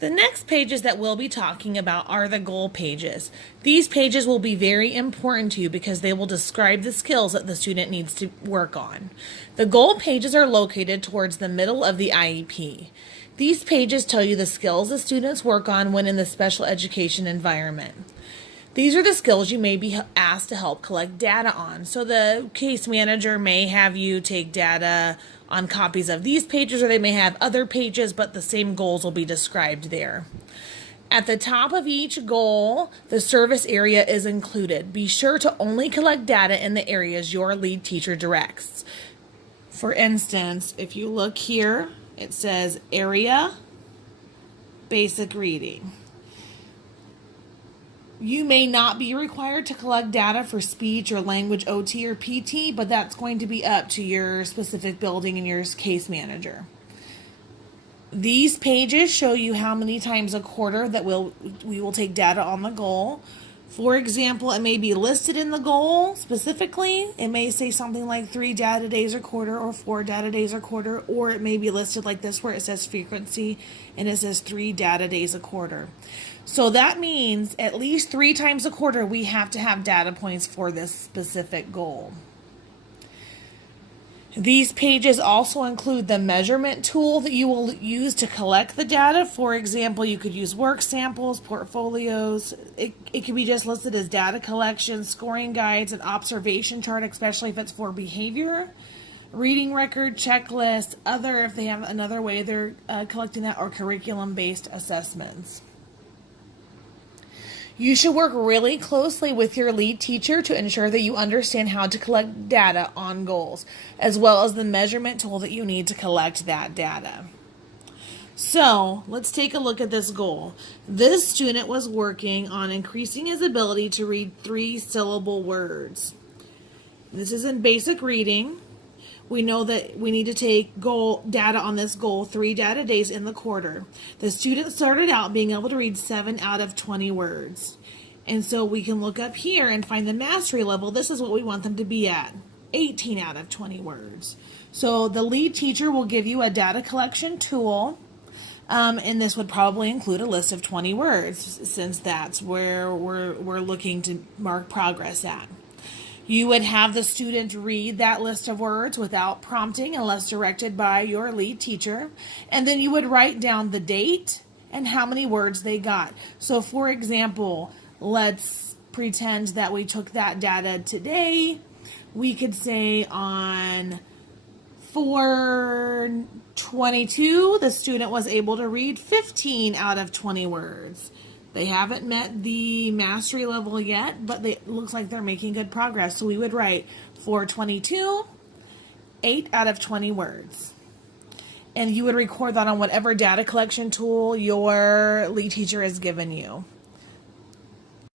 The next pages that we'll be talking about are the goal pages. These pages will be very important to you because they will describe the skills that the student needs to work on. The goal pages are located towards the middle of the IEP. These pages tell you the skills the students work on when in the special education environment. These are the skills you may be asked to help collect data on. So the case manager may have you take data on copies of these pages, or they may have other pages, but the same goals will be described there. At the top of each goal, the service area is included. Be sure to only collect data in the areas your lead teacher directs. For instance, if you look here, it says area, basic reading. You may not be required to collect data for speech or language OT or PT, but that's going to be up to your specific building and your case manager. These pages show you how many times a quarter that we will take data on the goal. For example, it may be listed in the goal specifically. It may say something like 3 data days a quarter or 4 data days a quarter, or it may be listed like this where it says frequency and it says 3 data days a quarter. So that means at least 3 times a quarter we have to have data points for this specific goal. These pages also include the measurement tool that you will use to collect the data. For example, you could use work samples, portfolios. It could be just listed as data collection, scoring guides, an observation chart, especially if it's for behavior, reading record, checklist, other if they have another way they're collecting that, or curriculum-based assessments. You should work really closely with your lead teacher to ensure that you understand how to collect data on goals, as well as the measurement tool that you need to collect that data. So let's take a look at this goal. This student was working on increasing his ability to read 3-syllable words. This is in basic reading. We know that we need to take goal data on this goal 3 data days in the quarter. The student started out being able to read 7 out of 20 words. And so we can look up here and find the mastery level. This is what we want them to be at, 18 out of 20 words. So the lead teacher will give you a data collection tool, and this would probably include a list of 20 words, since that's where we're looking to mark progress at. You would have the student read that list of words without prompting unless directed by your lead teacher. And then you would write down the date and how many words they got. So for example, let's pretend that we took that data today. We could say on 4/22, the student was able to read 15 out of 20 words. They haven't met the mastery level yet, but it looks like they're making good progress. So we would write 4/22, 8 out of 20 words. And you would record that on whatever data collection tool your lead teacher has given you.